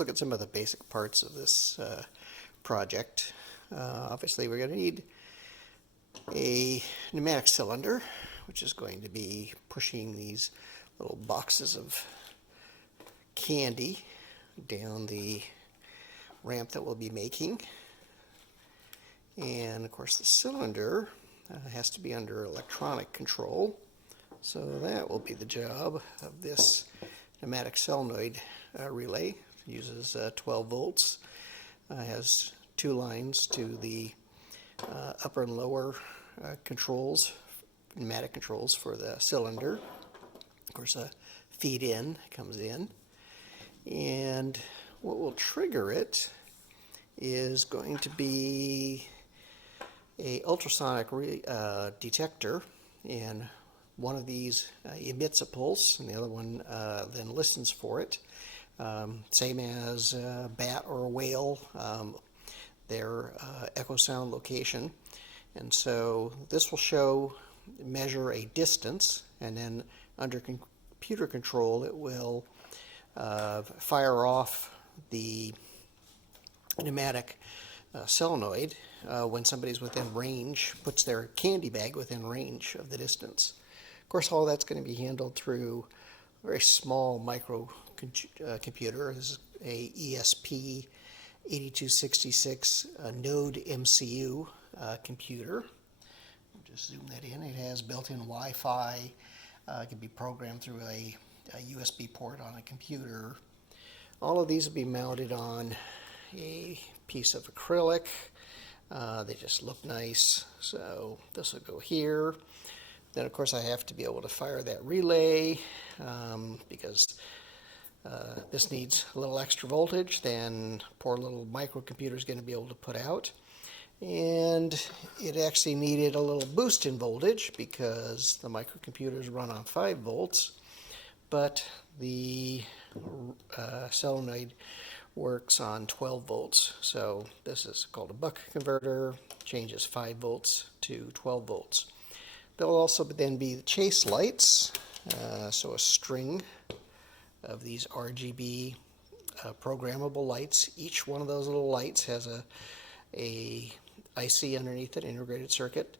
look at some of the basic parts of this project. Obviously we're going to need a pneumatic cylinder, which is going to be pushing these little boxes of candy down the ramp that we'll be making. And of course the cylinder has to be under electronic control, so that will be the job of this pneumatic solenoid relay. It uses 12 volts, has two lines to the upper and lower controls, pneumatic controls for the cylinder. Of course a feed in comes in, and what will trigger it is going to be a ultrasonic detector, and one of these emits a pulse and the other one then listens for it. Same as a bat or a whale, their echo sound location. And so this will measure a distance, and then under computer control it will fire off the pneumatic solenoid when somebody's within range, puts their candy bag within range of the distance. Of course, all that's going to be handled through a very small micro computer. This is a ESP 8266 node MCU computer. I'll just zoom that in. It has built-in Wi-Fi. It can be programmed through a USB port on a computer. All of these will be mounted on a piece of acrylic. They just look nice, so this will go here. Then of course I have to be able to fire that relay because this needs a little extra voltage than poor little microcomputer is going to be able to put out. And it actually needed a little boost in voltage because the microcomputers run on 5 volts, but the solenoid works on 12 volts. So this is called a buck converter, changes 5 volts to 12 volts. There'll also then be the chase lights, so a string of these RGB programmable lights. Each one of those little lights has a IC underneath it, integrated circuit,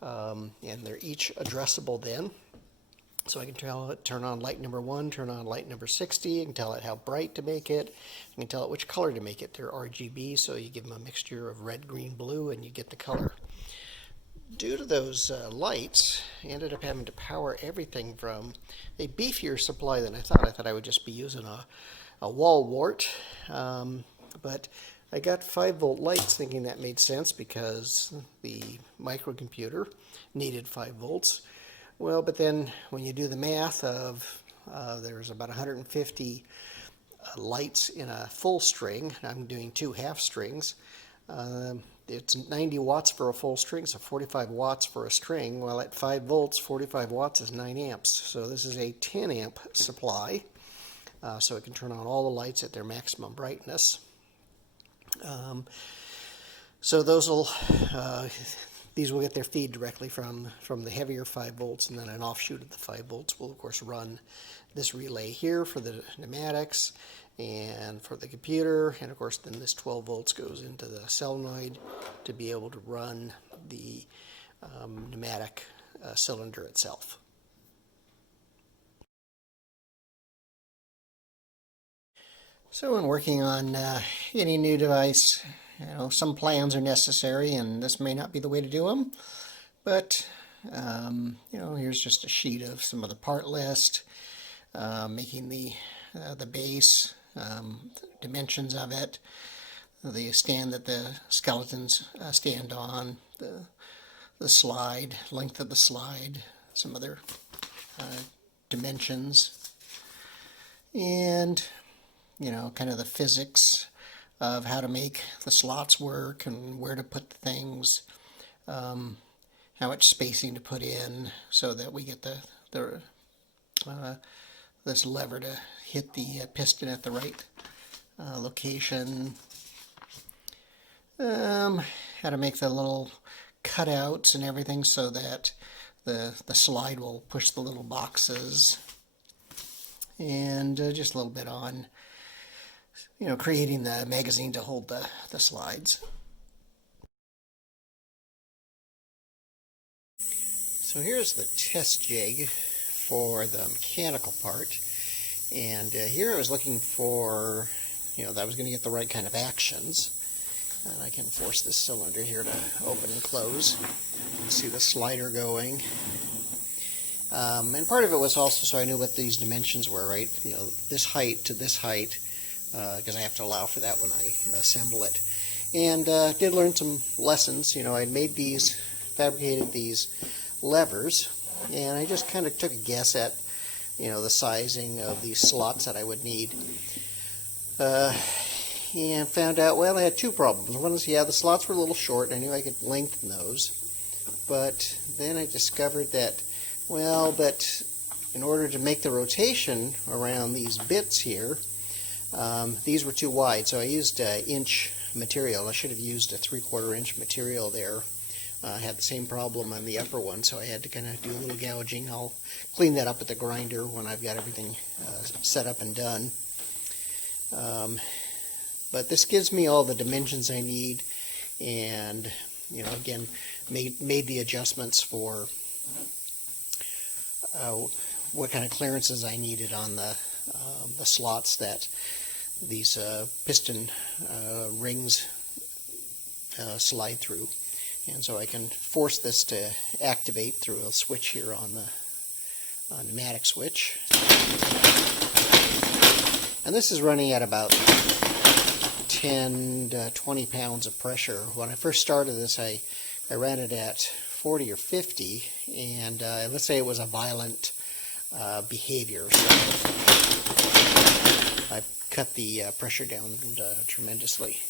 and they're each addressable then. So I can tell it turn on light number 1, turn on light number 60. I can tell it how bright to make it. I can tell it which color to make it. They're RGB, so you give them a mixture of red, green, blue, and you get the color. Due to those lights, I ended up having to power everything from a beefier supply than I thought. I thought I would just be using a wall wart, but I got 5 volt lights thinking that made sense because the microcomputer needed 5 volts. Well, but then when you do the math of there's about 150 lights in a full string, I'm doing 2 half strings, it's 90 watts for a full string, so 45 watts for a string. Well, at 5 volts, 45 watts is 9 amps. So this is a 10 amp supply, so it can turn on all the lights at their maximum brightness. So these will get their feed directly from the heavier 5 volts, and then an offshoot of the 5 volts will of course run this relay here for the pneumatics and for the computer, and of course then this 12 volts goes into the solenoid to be able to run the pneumatic cylinder itself. So when working on any new device, some plans are necessary, and this may not be the way to do them, but here's just a sheet of some of the part list, making the base, dimensions of it, the stand that the skeletons stand on, the slide, length of the slide, some other dimensions, and kind of the physics of how to make the slots work and where to put the things, how much spacing to put in so that we get this lever to hit the piston at the right location, how to make the little cutouts and everything so that the slide will push the little boxes, and just a little bit on creating the magazine to hold the slides. So here's the test jig for the mechanical part. And here I was looking for, that I was going to get the right kind of actions. And I can force this cylinder here to open and close. You can see the slider going. And part of it was also so I knew what these dimensions were, right? This height to this height, because I have to allow for that when I assemble it. And did learn some lessons. I made these, fabricated these levers, and I just kind of took a guess at, the sizing of these slots that I would need. And found out, well, I had two problems. One is, the slots were a little short. I knew I could lengthen those. But then I discovered that, but in order to make the rotation around these bits here, these were too wide. So I used inch material. I should have used a 3/4 inch material there. I had the same problem on the upper one, so I had to kind of do a little gouging. I'll clean that up at the grinder when I've got everything set up and done. But this gives me all the dimensions I need, and again, made the adjustments for what kind of clearances I needed on the slots that these piston rings slide through. And so I can force this to activate through a switch here on the pneumatic switch. And this is running at about 10 to 20 pounds of pressure. When I first started this, I ran it at 40 or 50, and let's say it was a violent behavior. So I've cut the pressure down tremendously.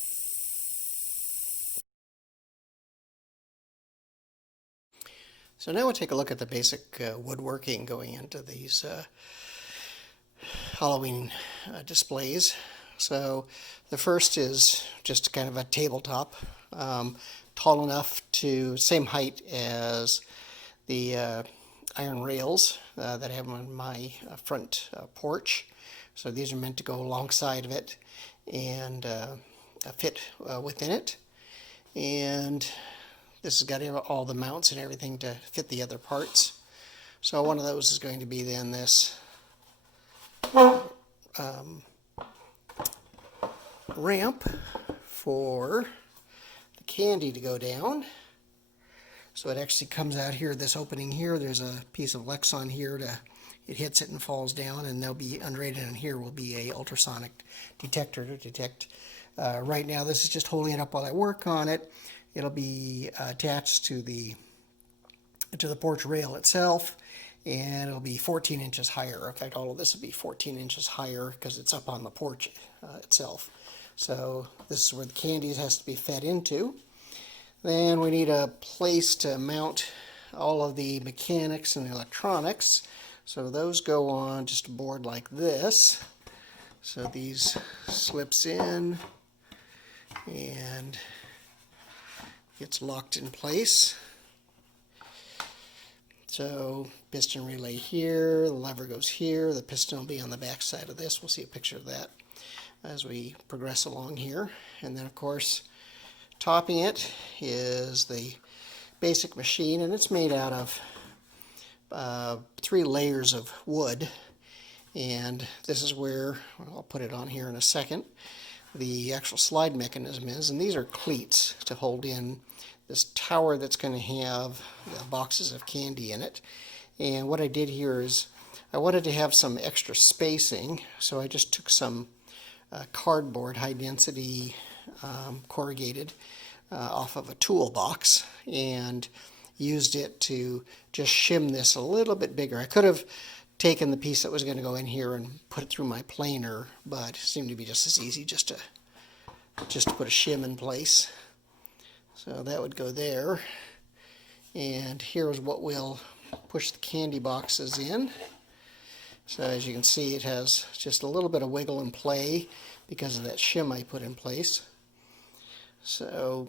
So now we'll take a look at the basic woodworking going into these Halloween displays. So the first is just kind of a tabletop, tall enough to same height as the iron rails that I have on my front porch. So these are meant to go alongside of it and fit within it. And this has got all the mounts and everything to fit the other parts. So one of those is going to be then this ramp for the candy to go down. So it actually comes out here, this opening here, there's a piece of Lexan here it hits it and falls down, and there'll be unrated in here will be a ultrasonic detector to detect. Right now this is just holding it up while I work on it. It'll be attached to the porch rail itself, and it'll be 14 inches higher. In fact, all of this will be 14 inches higher because it's up on the porch itself. So this is where the candies has to be fed into. Then we need a place to mount all of the mechanics and electronics. So those go on just a board like this. So these slips in and gets locked in place. So piston relay here, the lever goes here, the piston will be on the back side of this. We'll see a picture of that as we progress along here. And then of course topping it is the basic machine, and it's made out of 3 layers of wood. And this is where, I'll put it on here in a second, the actual slide mechanism is, and these are cleats to hold in this tower that's going to have boxes of candy in it. And what I did here is I wanted to have some extra spacing, so I just took some cardboard, high density corrugated off of a toolbox and used it to just shim this a little bit bigger. I could have taken the piece that was going to go in here and put it through my planer, but it seemed to be just as easy just to put a shim in place. So that would go there. And here's what we'll push the candy boxes in. So as you can see, it has just a little bit of wiggle and play because of that shim I put in place. So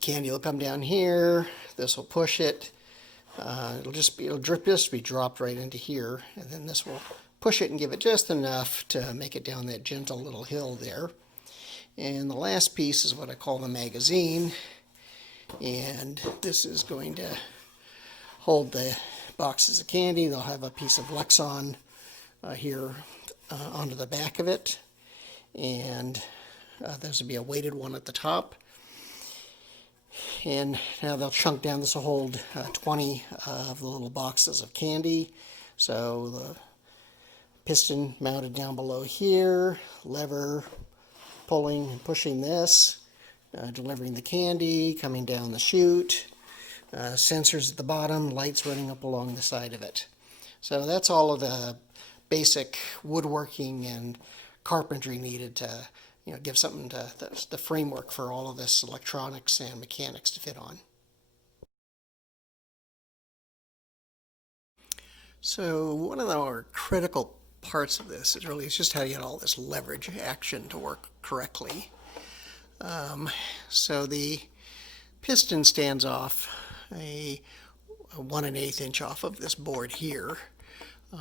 candy will come down here. This will push it. It'll just be dropped right into here, and then this will push it and give it just enough to make it down that gentle little hill there. And the last piece is what I call the magazine, and this is going to hold the boxes of candy. They'll have a piece of Lexan here onto the back of it, and there's will be a weighted one at the top. And now they'll chunk down. This will hold 20 of the little boxes of candy. So the piston mounted down below here, lever pulling and pushing this, delivering the candy, coming down the chute, sensors at the bottom, lights running up along the side of it. So that's all of the basic woodworking and carpentry needed to give something to the framework for all of this electronics and mechanics to fit on. So one of the more critical parts of this is really just how you get all this leverage action to work correctly. So the piston stands off a 1 1/8 inch off of this board here.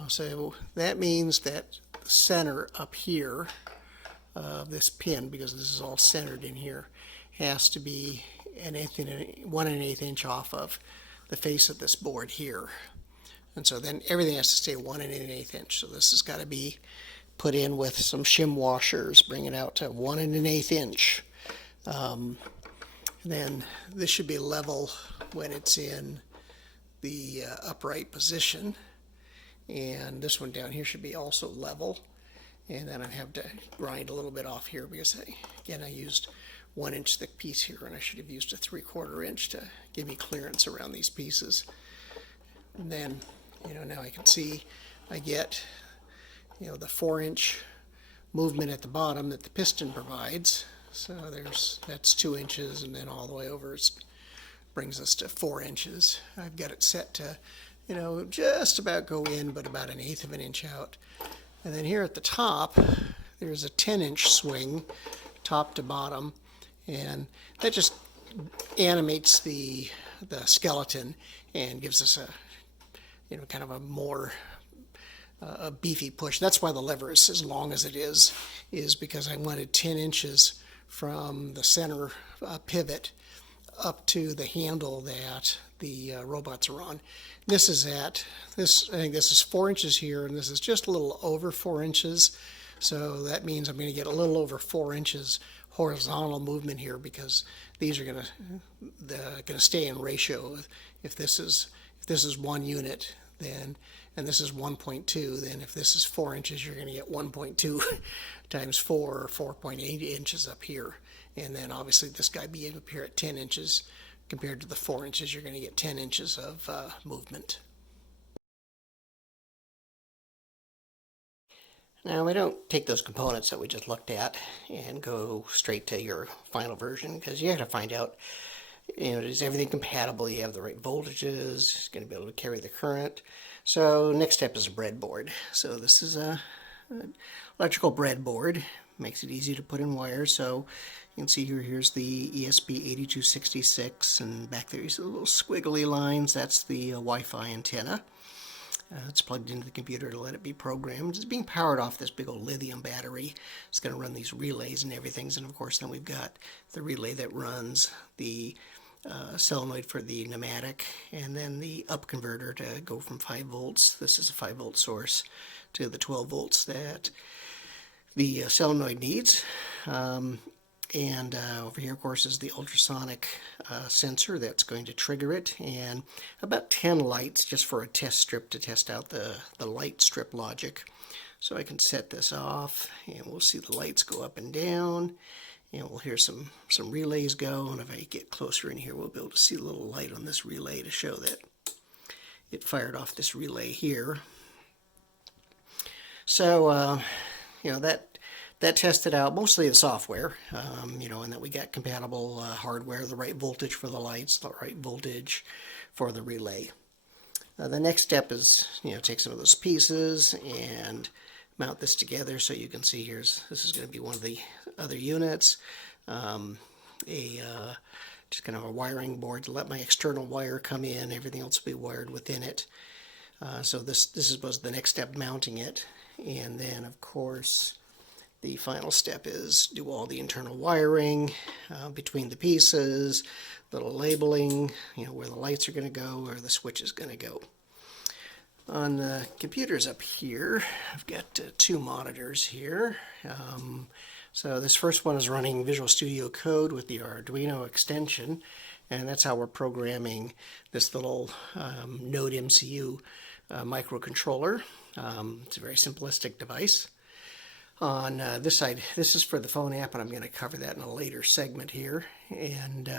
So that means that the center up here of this pin, because this is all centered in here, has to be 1 1/8 inch off of the face of this board here. And so then everything has to stay 1 1/8 inch. So this has got to be put in with some shim washers, bring it out to 1 1/8 inch. Then this should be level when it's in the upright position. And this one down here should be also level. And then I have to grind a little bit off here because, again, I used 1 inch thick piece here, and I should have used a 3/4 inch to give me clearance around these pieces. And then, now I can see I get, the 4-inch movement at the bottom that the piston provides. So that's 2 inches, and then all the way over it brings us to 4 inches. I've got it set to, just about go in, but about 1/8 of an inch out. And then here at the top, there's a 10-inch swing, top to bottom, and that just animates the skeleton and gives us a, kind of a more a beefy push. That's why the lever is as long as it is because I wanted 10 inches from the center pivot up to the handle that the robots are on. I think this is 4 inches here, and this is just a little over 4 inches. So that means I'm going to get a little over 4 inches horizontal movement here, because these are going to stay in ratio. If this is 1 unit, then, and this is 1.2, then if this is 4 inches, you're going to get 1.2 times 4, or 4.8 inches up here. And then obviously this guy being up here at 10 inches, compared to the 4 inches, you're going to get 10 inches of movement. Now, we don't take those components that we just looked at and go straight to your final version, because you have to find out, is everything compatible? You have the right voltages, it's going to be able to carry the current. So next step is a breadboard. So this is an electrical breadboard. Makes it easy to put in wires. So you can see here's the ESP8266, and back there you see the little squiggly lines. That's the Wi-Fi antenna. It's plugged into the computer to let it be programmed. It's being powered off this big old lithium battery. It's going to run these relays and everything. And of course then we've got the relay that runs the solenoid for the pneumatic, and then the up converter to go from 5 volts. This is a 5-volt source to the 12 volts that the solenoid needs. And over here, of course, is the ultrasonic sensor that's going to trigger it, and about 10 lights just for a test strip to test out the light strip logic. So I can set this off, and we'll see the lights go up and down, and we'll hear some relays go, and if I get closer in here, we'll be able to see a little light on this relay to show that it fired off this relay here. So, that tested out mostly the software, and that we got compatible hardware, the right voltage for the lights, the right voltage for the relay. The next step is, take some of those pieces and mount this together. So you can see this is going to be one of the other units, just kind of a wiring board to let my external wire come in. Everything else will be wired within it. So this was the next step, mounting it. And then, of course, the final step is do all the internal wiring between the pieces, little labeling, where the lights are going to go, where the switch is going to go. On the computers up here, I've got two monitors here. So this first one is running Visual Studio Code with the Arduino extension, and that's how we're programming this little Node MCU microcontroller. It's a very simplistic device. On this side, this is for the phone app, and I'm going to cover that in a later segment here. And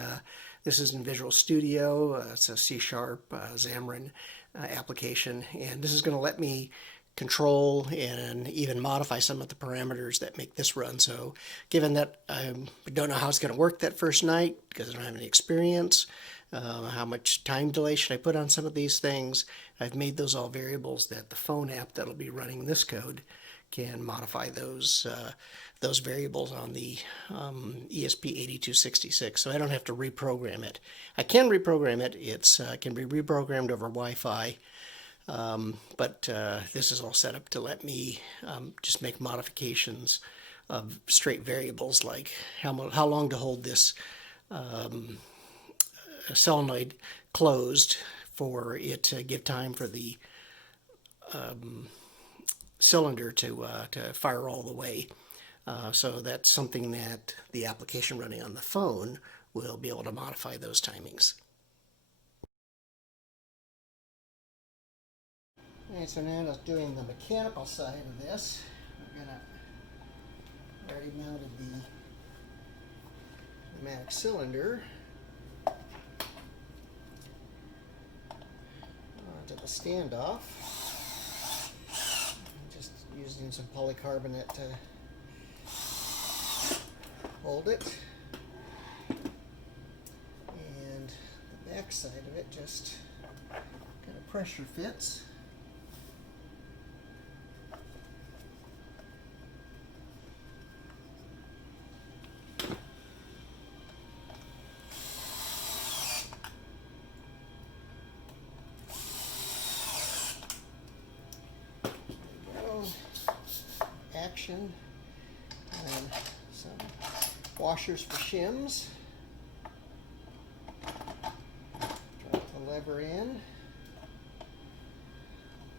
this is in Visual Studio. It's a C# Xamarin application, and this is going to let me control and even modify some of the parameters that make this run. So given that I don't know how it's going to work that first night because I don't have any experience, how much time delay should I put on some of these things, I've made those all variables that the phone app that'll be running this code can modify those variables on the ESP8266, so I don't have to reprogram it. I can reprogram it. It can be reprogrammed over Wi-Fi, but this is all set up to let me just make modifications of straight variables, like how long to hold this solenoid closed for it to give time for the cylinder to fire all the way. So that's something that the application running on the phone will be able to modify those timings. Alright, so now just doing the mechanical side of this. I've already mounted the pneumatic cylinder onto the standoff. Using some polycarbonate to hold it, and the back side of it just kind of pressure fits. Action, and some washers for shims. Drop the lever in.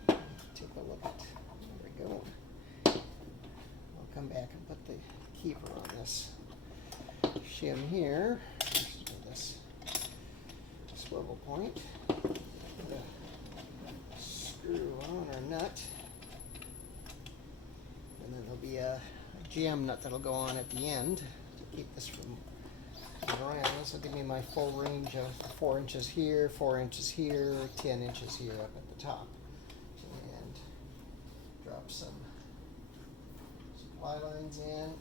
Take a look at, there we go. I'll come back and put the keeper on this shim here. This swivel point. Put a screw on or nut. And then there'll be a jam nut that'll go on at the end to keep this from around. This will give me my full range of 4 inches here, 4 inches here, 10 inches here up at the top. And drop some supply lines in.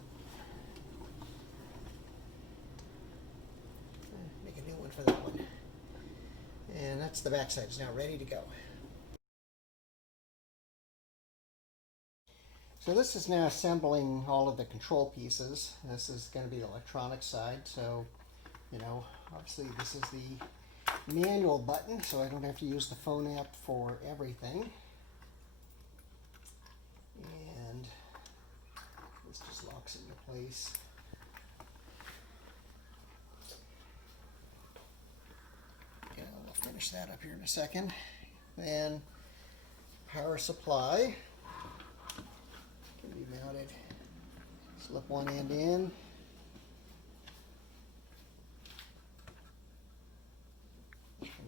Make a new one for that one. And that's the back side. It's now ready to go. So this is now assembling all of the control pieces. This is going to be the electronic side. So, obviously this is the manual button, so I don't have to use the phone app for everything. And this just locks into place. Yeah, we'll finish that up here in a second. Then power supply. Can be mounted. Slip one end in.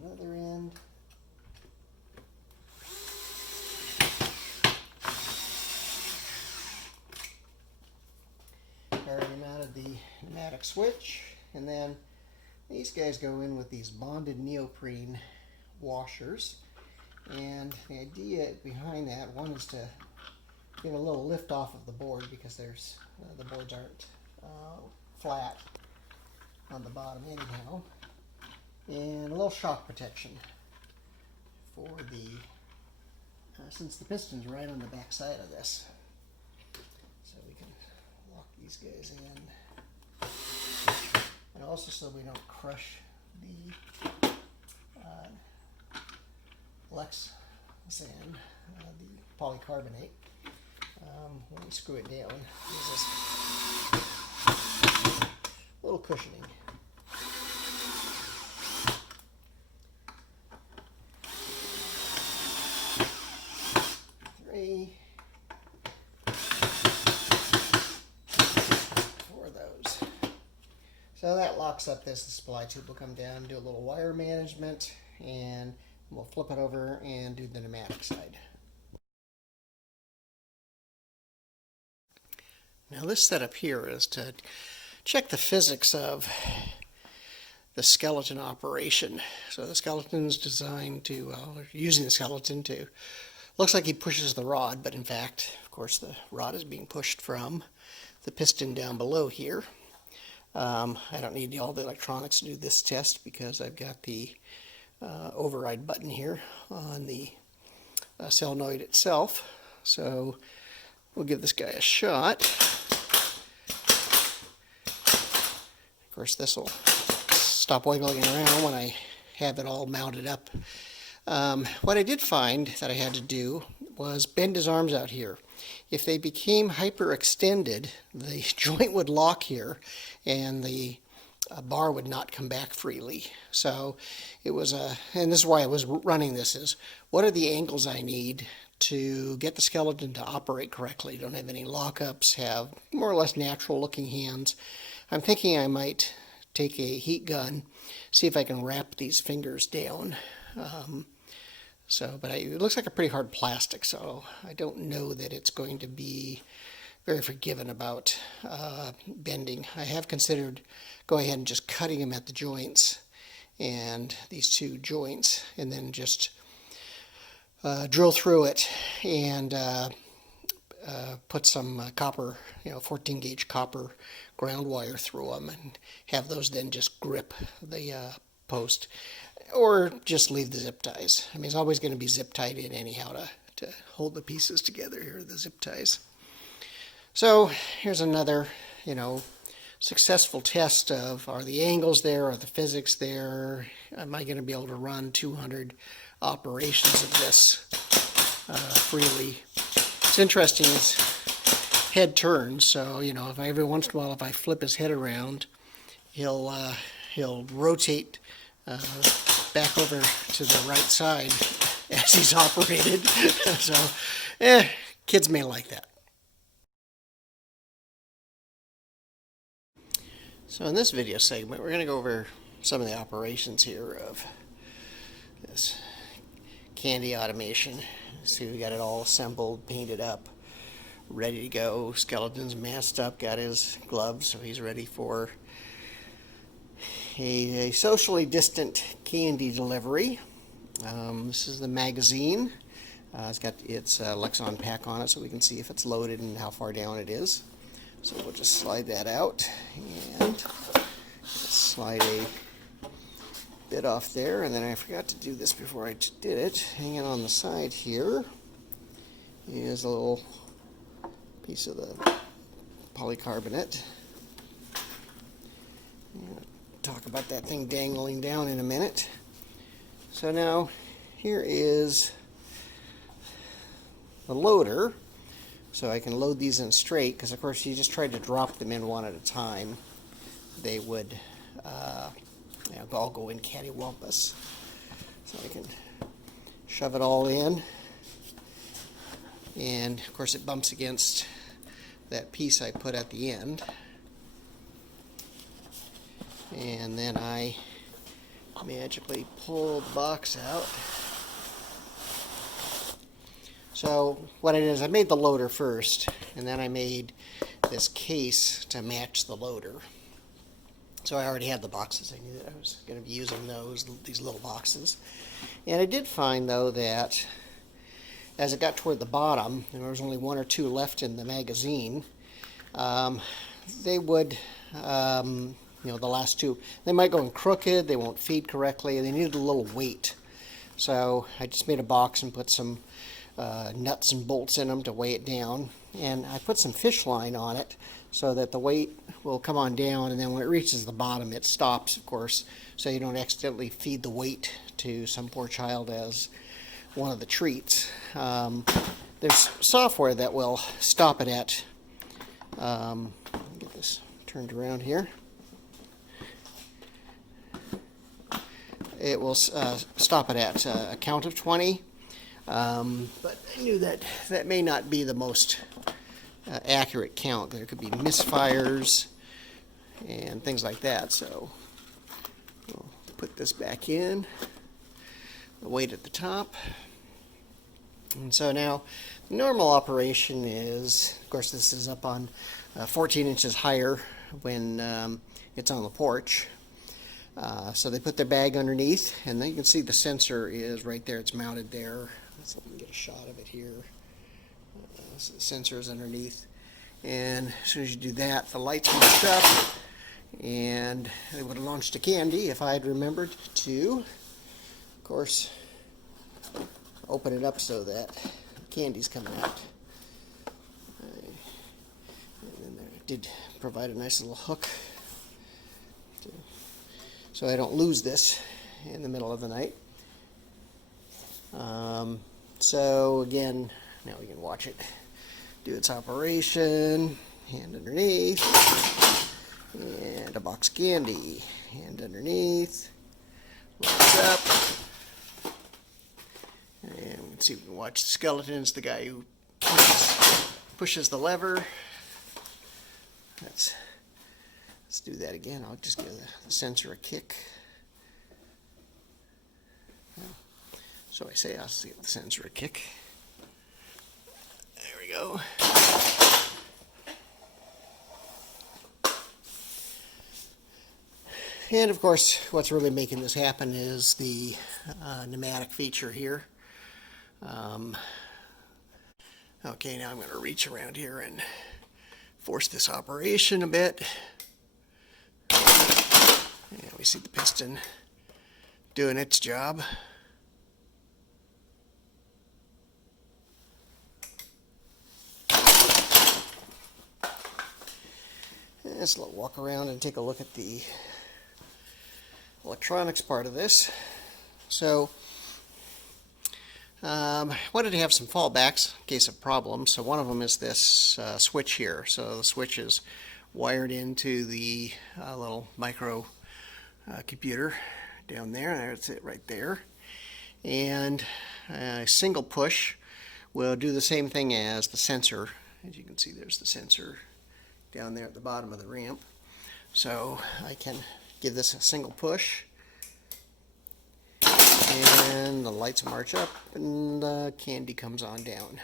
Another end. Already mounted the pneumatic switch, and then these guys go in with these bonded neoprene washers. And the idea behind that, one is to get a little lift off of the board because there's the boards aren't flat on the bottom anyhow, and a little shock protection for the since the piston's right on the back side of this, so we can lock these guys in, and also so we don't crush the Lexan, the polycarbonate. When we screw it down, there's this little cushioning. 3, 4 of those. So that locks up this. The supply tube will come down, do a little wire management, and we'll flip it over and do the pneumatic side. Now this setup here is to check the physics of the skeleton operation. So the skeleton's designed to, using the skeleton to, looks like he pushes the rod, but in fact, of course, the rod is being pushed from the piston down below here. I don't need all the electronics to do this test because I've got the override button here on the solenoid itself. So we'll give this guy a shot. Of course, this will stop wiggling around when I have it all mounted up. What I did find that I had to do was bend his arms out here. If they became hyperextended, the joint would lock here and the bar would not come back freely. So it was and this is why I was running this, is what are the angles I need to get the skeleton to operate correctly? Don't have any lockups, have more or less natural looking hands. I'm thinking I might take a heat gun, see if I can wrap these fingers down. But it looks like a pretty hard plastic, so I don't know that it's going to be very forgiving about bending. I have considered going ahead and just cutting them at the joints, and these 2 joints, and then just drill through it and put some copper, 14 gauge copper ground wire through them, and have those then just grip the post. Or just leave the zip ties. I mean, it's always going to be zip tied in anyhow to hold the pieces together here, the zip ties. So here's another, successful test of, are the angles there, are the physics there, am I going to be able to run 200 operations of this freely. It's interesting, his head turns, so, if every once in a while, if I flip his head around, he'll rotate back over to the right side as he's operated. So, kids may like that. So in this video segment, we're going to go over some of the operations here of this candy automation. See, we got it all assembled, painted up, ready to go. Skeleton's masked up, got his gloves, so he's ready for a socially distant candy delivery. This is the magazine. It's got its Lexon pack on it, so we can see if it's loaded and how far down it is. So we'll just slide that out and slide a bit off there. And then I forgot to do this before I did it. Hanging on the side here is a little piece of the polycarbonate. Talk about that thing dangling down in a minute. So now here is the loader, so I can load these in straight, because of course if you just tried to drop them in one at a time, they would all go in cattywampus. So I can shove it all in, and of course it bumps against that piece I put at the end. And then I magically pull the box out. So what I did is I made the loader first, and then I made this case to match the loader. So I already had the boxes. I knew that I was going to be using these little boxes. And I did find, though, that as it got toward the bottom, and there was only 1 or 2 left in the magazine, they would... the last 2, they might go in crooked, they won't feed correctly, and they needed a little weight. So I just made a box and put some nuts and bolts in them to weigh it down. And I put some fish line on it so that the weight will come on down, and then when it reaches the bottom, it stops, of course, so you don't accidentally feed the weight to some poor child as one of the treats. there's software that will stop it at, get this turned around here. It will stop it at a count of 20, but I knew that that may not be the most accurate count. There could be misfires and things like that, so we'll put this back in, the weight at the top. And so now, the normal operation is, of course this is up on 14 inches higher when it's on the porch. So they put their bag underneath, and then you can see the sensor is right there. It's mounted there. Let's let me get a shot of it here. So the sensor is underneath, and as soon as you do that, the lights march up, and it would have launched a candy if I had remembered to, of course, open it up so that candy's coming out. And then I did provide a nice little hook so I don't lose this in the middle of the night. So again, now we can watch it do its operation. Hand underneath, and a box of candy. Hand underneath, lights up, and we can see, we can watch the skeletons. The guy who pushes the lever. Let's do that again. I'll just give the sensor a kick. So I say I'll give the sensor a kick. There we go. And of course, what's really making this happen is the pneumatic feature here. Okay, now I'm going to reach around here and force this operation a bit. And we see the piston doing its job. Let's walk around and take a look at the electronics part of this. So, wanted to have some fallbacks in case of problems. So one of them is this switch here. So the switch is wired into the little micro computer down there. That's it right there. And a single push will do the same thing as the sensor. As you can see, there's the sensor down there at the bottom of the ramp. So I can give this a single push, and the lights march up, and the candy comes on down.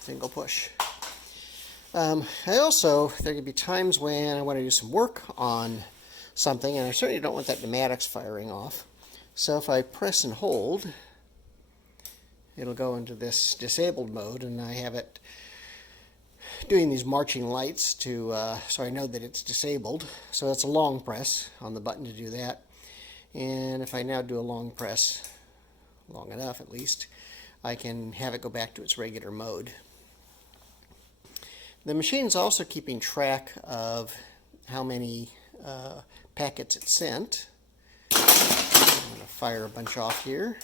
Single push. I also, there could be times when I want to do some work on something, and I certainly don't want that pneumatics firing off. So if I press and hold, it'll go into this disabled mode, and I have it doing these marching lights to so I know that it's disabled. So that's a long press on the button to do that. And if I now do a long press, long enough at least, I can have it go back to its regular mode. The machine's also keeping track of how many packets it sent. I'm going to fire a bunch off here.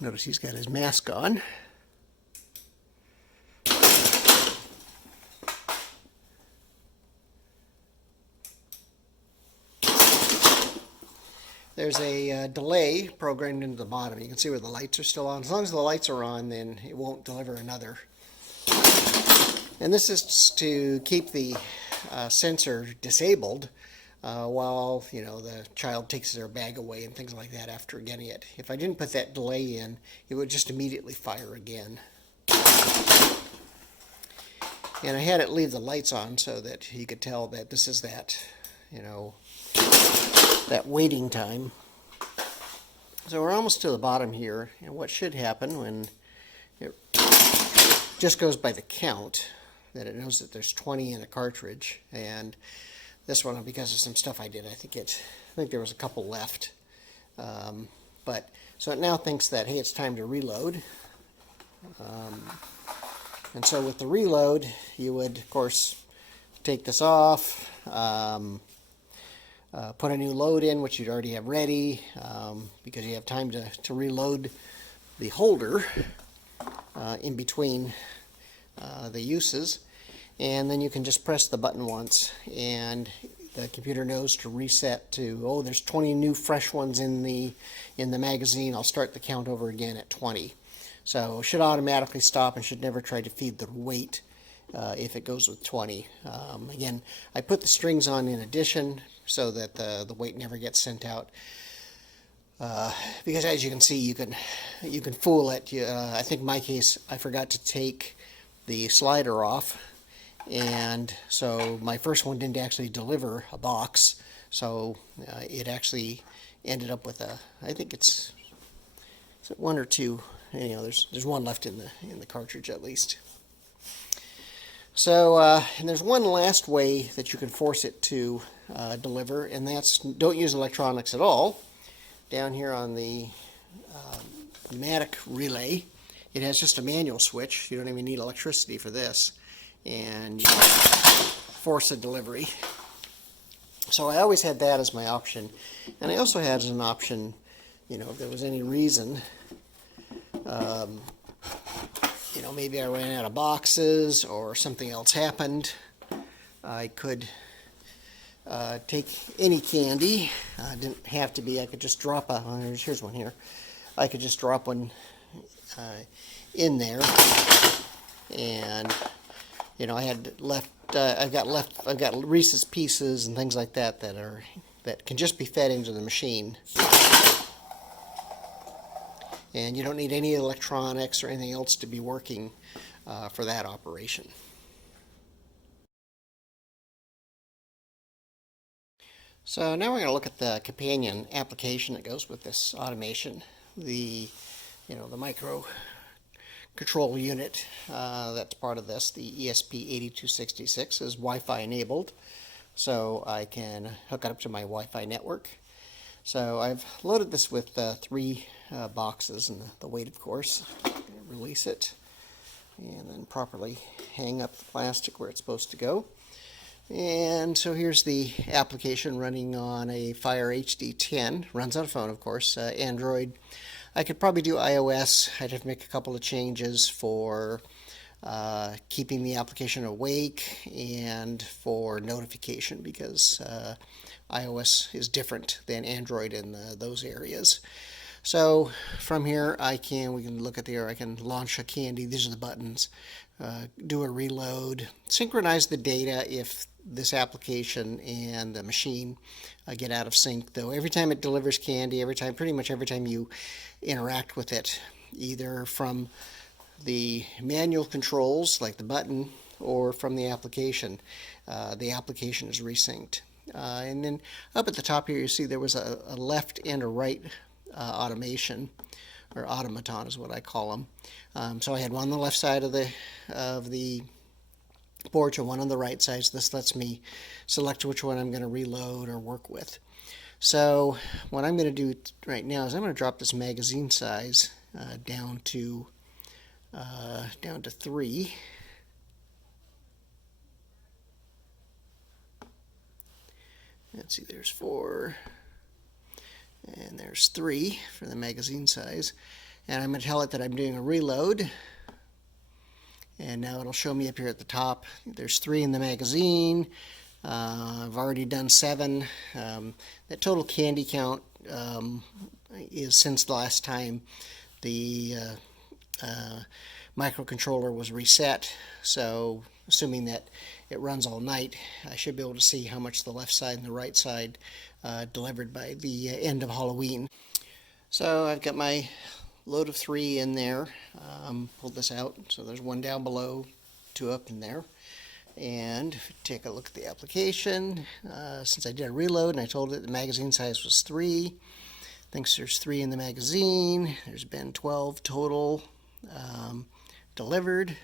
Notice he's got his mask on. There's a delay programmed into the bottom. You can see where the lights are still on. As long as the lights are on, then it won't deliver another. And this is to keep the sensor disabled while, you know, the child takes their bag away and things like that after getting it. If I didn't put that delay in, it would just immediately fire again. And I had it leave the lights on so that you could tell that this is that, you know, that waiting time. So we're almost to the bottom here, and what should happen when it just goes by the count, that it knows that there's 20 in a cartridge, and this one because of some stuff I did. I think there was a couple left. But so it now thinks that, hey, it's time to reload. And so with the reload, you would, of course, take this off, put a new load in, which you'd already have ready, because you have time to reload the holder in between the uses. And then you can just press the button once, and the computer knows to reset to, oh, there's 20 new fresh ones in the magazine. I'll start the count over again at 20. So it should automatically stop and should never try to feed the weight if it goes with 20. Again, I put the strings on in addition so that the weight never gets sent out. Because as you can see, you can fool it. I think in my case, I forgot to take the slider off, and so my first one didn't actually deliver a box. So it actually ended up with I think it's one or two. There's one left in the cartridge at least. So and there's one last way that you can force it to deliver, and that's don't use electronics at all. Down here on the pneumatic relay, it has just a manual switch. You don't even need electricity for this, and you force a delivery. So I always had that as my option, and I also had as an option, if there was any reason, maybe I ran out of boxes or something else happened, I could take any candy. Didn't have to be. I could just drop here's one here. I could just drop one in there, and I had left. I've got Reese's Pieces and things like that that can just be fed into the machine. And you don't need any electronics or anything else to be working for that operation. So now we're going to look at the companion application that goes with this automation. The micro control unit that's part of this, the ESP8266, is Wi-Fi enabled, so I can hook it up to my Wi-Fi network. So I've loaded this with 3 boxes, and the weight, of course. Release it, and then properly hang up the plastic where it's supposed to go. And so here's the application running on a Fire HD 10. Runs on a phone, of course, Android. I could probably do iOS. I'd have to make a couple of changes for keeping the application awake and for notification, because iOS is different than Android in those areas. So from here, we can look at I can launch a candy. These are the buttons. Do a reload. Synchronize the data if this application and the machine get out of sync. Though every time it delivers candy, pretty much every time you interact with it, either from the manual controls like the button or from the application is resynced. And then up at the top here, you see there was a left and a right automation, or automaton is what I call them. So I had one on the left side of the porch and one on the right side. So this lets me select which one I'm going to reload or work with. So what I'm going to do right now is I'm going to drop this magazine size down to 3. Let's see, there's 4, and there's 3 for the magazine size. And I'm going to tell it that I'm doing a reload. And now it'll show me up here at the top. There's 3 in the magazine. I've already done 7. That total candy count is since the last time the microcontroller was reset. So assuming that it runs all night, I should be able to see how much the left side and the right side delivered by the end of Halloween. So I've got my load of 3 in there. Pulled this out, so there's 1 down below, 2 up in there. And take a look at the application. Since I did a reload and I told it the magazine size was 3, thinks there's 3 in the magazine. There's been 12 total delivered.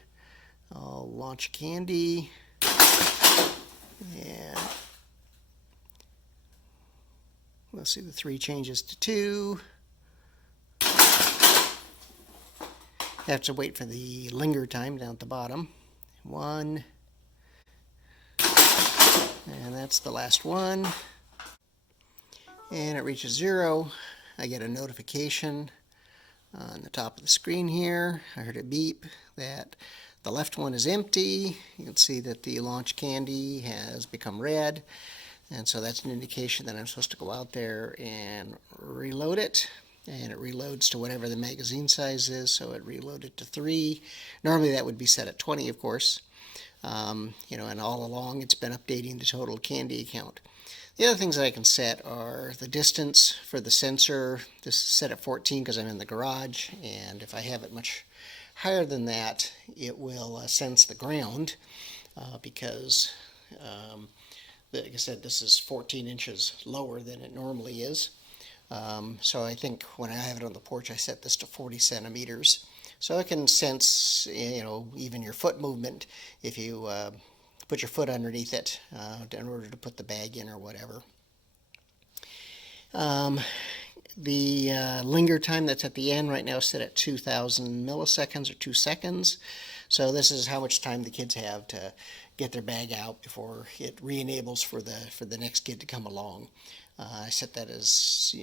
I'll launch candy, and We'll see the 3 changes to 2. Have to wait for the linger time down at the bottom. 1. And that's the last one. And it reaches 0. I get a notification on the top of the screen here. I heard a beep that the left one is empty. You can see that the launch candy has become red. And so that's an indication that I'm supposed to go out there and reload it. And it reloads to whatever the magazine size is, so it reloaded to 3. Normally that would be set at 20, of course. And all along it's been updating the total candy count. The other things that I can set are the distance for the sensor. This is set at 14 because I'm in the garage, and if I have it much higher than that, it will sense the ground because, like I said, this is 14 inches lower than it normally is. So I think when I have it on the porch, I set this to 40 centimeters. So it can sense, even your foot movement if you put your foot underneath it in order to put the bag in or whatever. The linger time that's at the end right now is set at 2,000 milliseconds or 2 seconds. So this is how much time the kids have to get their bag out before it re-enables for the next kid to come along. I set that as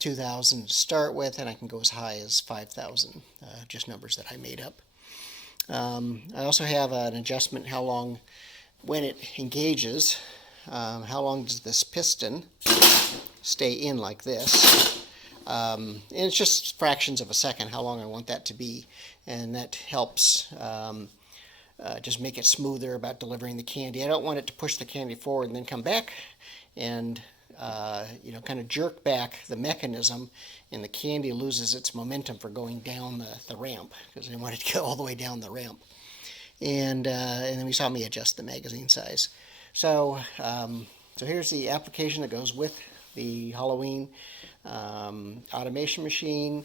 2,000 to start with, and I can go as high as 5,000, just numbers that I made up. I also have an adjustment how long, when it engages, how long does this piston stay in like this. And it's just fractions of a second how long I want that to be, and that helps just make it smoother about delivering the candy. I don't want it to push the candy forward and then come back and kind of jerk back the mechanism, and the candy loses its momentum for going down the ramp, because I want it to go all the way down the ramp. And then we saw me adjust the magazine size. So here's the application that goes with the Halloween automation machine.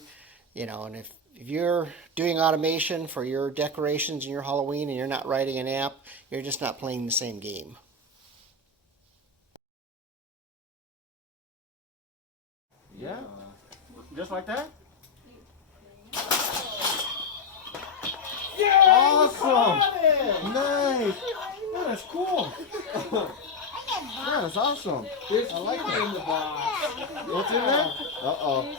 And if you're doing automation for your decorations and your Halloween and you're not writing an app, you're just not playing the same game. Yeah, just like that? Yeah! Awesome! Nice! Yeah, that's cool! Yeah, that's awesome! I like it. In the box. What's in there? Uh-oh.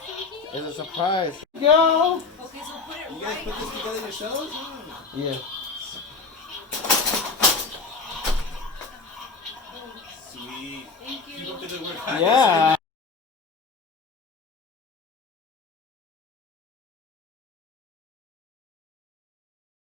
It's a surprise. Go! Okay, so put it you guys put this together yourselves? Yeah. Sweet. Thank you. Keep up the good work. Yeah.